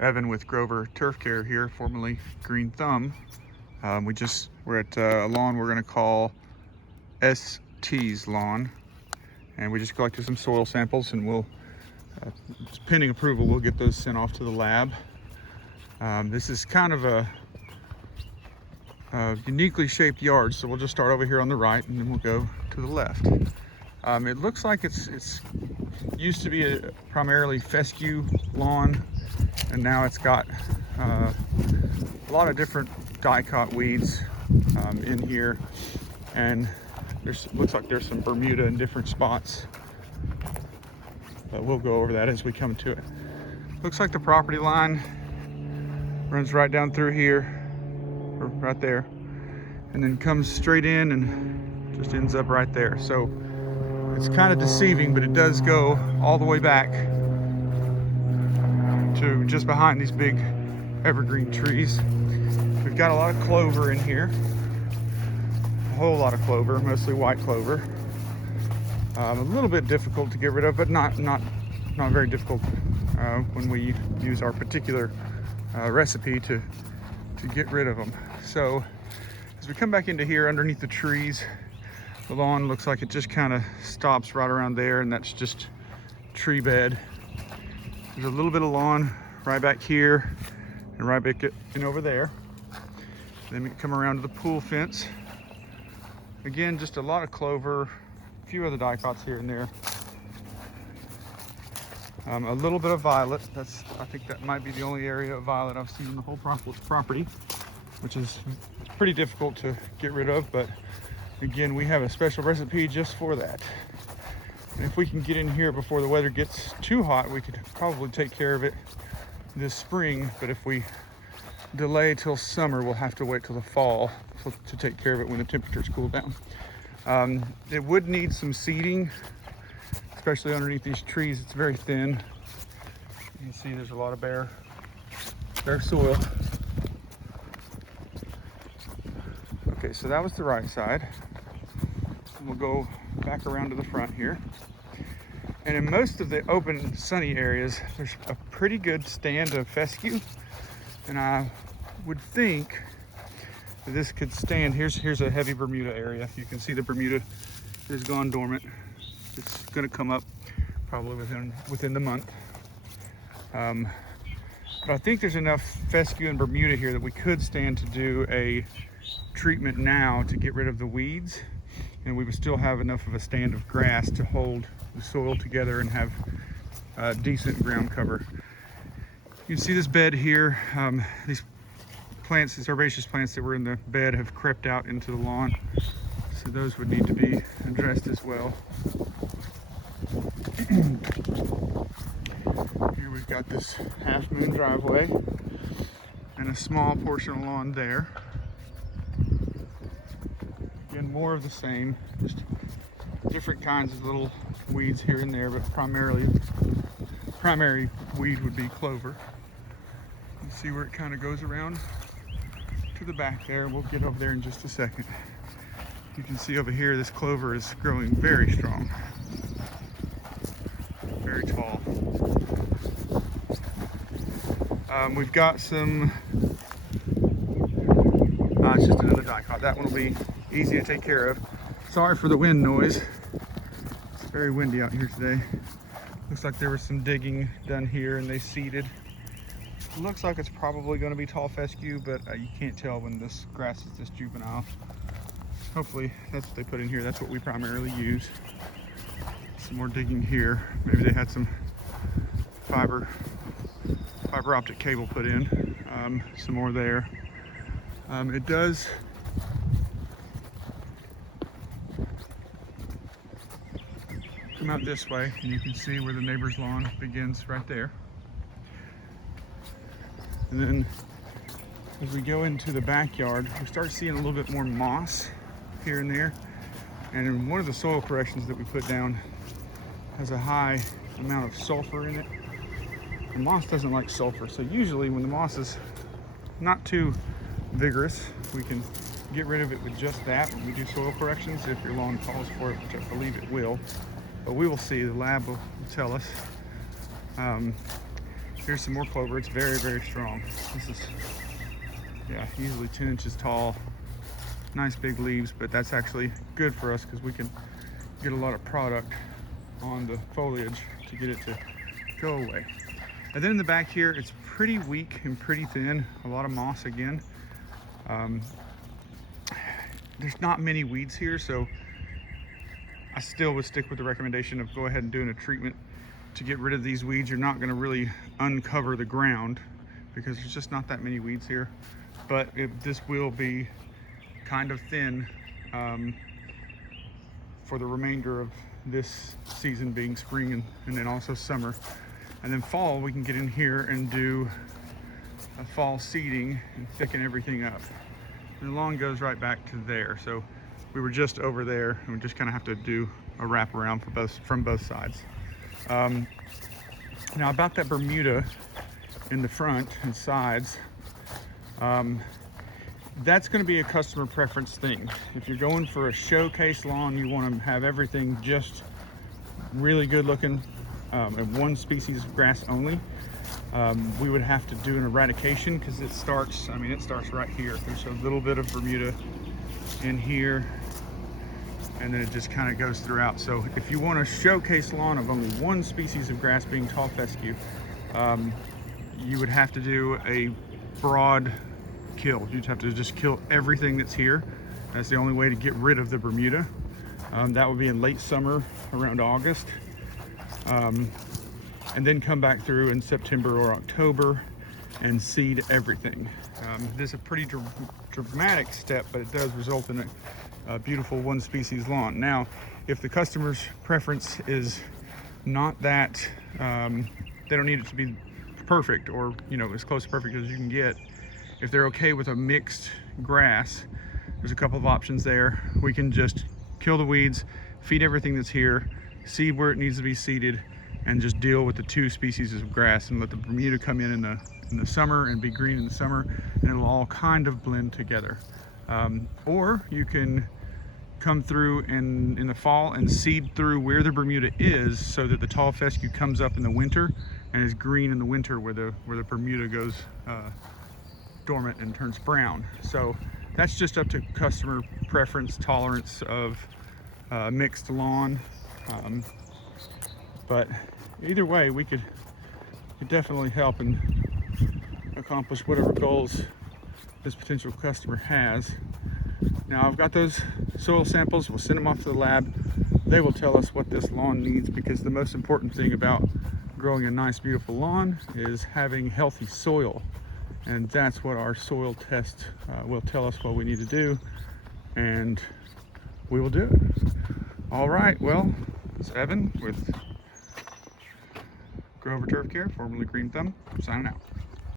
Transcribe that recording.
Evan with Grover Turf Care here, formerly Green Thumb. We're at a lawn we're going to call ST's lawn, and we just collected some soil samples, and pending approval, we'll get those sent off to the lab. This is kind of a uniquely shaped yard, so we'll just start over here on the right, and then we'll go to the left. It looks like it's used to be a primarily fescue lawn, and now it's got a lot of different dicot weeds in here, and looks like there's some Bermuda in different spots, but we'll go over that as we come to it. Looks like the property line runs right down through here, or right there, and then comes straight in and just ends up right there. So it's kind of deceiving, but it does go all the way back to just behind these big evergreen trees. We've got a lot of clover in here, a whole lot of clover, mostly white clover. A little bit difficult to get rid of, but not very difficult when we use our particular recipe to get rid of them. So as we come back into here underneath the trees, the lawn looks like it just kind of stops right around there, and that's just tree bed. There's a little bit of lawn right back here and right back in over there. Then we come around to the pool fence. Again, just a lot of clover, a few other dicots here and there. A little bit of violet. I think that might be the only area of violet I've seen in the whole property, which is pretty difficult to get rid of, but again, we have a special recipe just for that. And if we can get in here before the weather gets too hot, we could probably take care of it this spring, but if we delay till summer, we'll have to wait till the fall to take care of it when the temperatures cool down. It would need some seeding, especially underneath these trees. It's very thin. You can see there's a lot of bare soil. Okay, so that was the right side. And we'll go back around to the front here. And in most of the open sunny areas, there's a pretty good stand of fescue. And I would think that this could stand. Here's a heavy Bermuda area. You can see the Bermuda has gone dormant. It's gonna come up probably within the month. But I think there's enough fescue and Bermuda here that we could stand to do a treatment now to get rid of the weeds, and we would still have enough of a stand of grass to hold the soil together and have decent ground cover. You can see this bed here. These herbaceous plants that were in the bed have crept out into the lawn, so those would need to be addressed as well. Here we've got this half moon driveway and a small portion of lawn there. Again, more of the same, just different kinds of little weeds here and there, but primary weed would be clover. You see where it kind of goes around to the back there. We'll get over there in just a second. You can see over here this clover is growing very strong, very tall. We've got some, it's just another dicot. That one will be easy to take care of. Sorry for the wind noise. It's very windy out here today. Looks like there was some digging done here and they seeded. Looks like it's probably going to be tall fescue, but you can't tell when this grass is this juvenile. Hopefully that's what they put in here. That's what we primarily use. Some more digging here. Maybe they had some fiber optic cable put in. Some more there. It does come out this way, and you can see where the neighbor's lawn begins right there. And then as we go into the backyard, we start seeing a little bit more moss here and there. And one of the soil corrections that we put down has a high amount of sulfur in it. The moss doesn't like sulfur, so usually when the moss is not too vigorous, we can get rid of it with just that when we do soil corrections, if your lawn calls for it, which I believe it will. But we will see. The lab will tell us. Here's some more clover. It's very, very strong. This is, yeah, easily 10 inches tall. Nice big leaves, but that's actually good for us because we can get a lot of product on the foliage to get it to go away. And then in the back here, it's pretty weak and pretty thin. A lot of moss again. There's not many weeds here, so I still would stick with the recommendation of go ahead and doing a treatment to get rid of these weeds. You're not gonna really uncover the ground because there's just not that many weeds here. But this will be kind of thin for the remainder of this season, being spring and then also summer. And then fall, we can get in here and do a fall seeding and thicken everything up. And the lawn goes right back to there. So we were just over there, and we just kind of have to do a wrap around from both sides. Now about that Bermuda in the front and sides, that's going to be a customer preference thing. If you're going for a showcase lawn, you want to have everything just really good looking, and one species of grass only, we would have to do an eradication because it starts right here. There's a little bit of Bermuda in here, and then it just kind of goes throughout. So if you want a showcase lawn of only one species of grass, being tall fescue, you would have to do a broad kill. You'd have to just kill everything that's here. That's the only way to get rid of the Bermuda. That would be in late summer, around August. And then come back through in September or October and seed everything. This is a pretty dramatic step, but it does result in a beautiful one species lawn. Now, if the customer's preference is not that, they don't need it to be perfect or, you know, as close to perfect as you can get. If they're okay with a mixed grass, there's a couple of options there. We can just kill the weeds, feed everything that's here, seed where it needs to be seeded, and just deal with the two species of grass and let the Bermuda come in the summer and be green in the summer, and it'll all kind of blend together. Or you can come through in the fall and seed through where the Bermuda is, so that the tall fescue comes up in the winter and is green in the winter where the Bermuda goes dormant and turns brown. So that's just up to customer preference, tolerance of mixed lawn. But either way, we could definitely help and accomplish whatever goals this potential customer has. Now I've got those soil samples. We'll send them off to the lab. They will tell us what this lawn needs, because the most important thing about growing a nice, beautiful lawn is having healthy soil. And that's what our soil test will tell us what we need to do, and we will do it. All right, well, it's Evan with Grover Turf Care, formerly Green Thumb, signing out.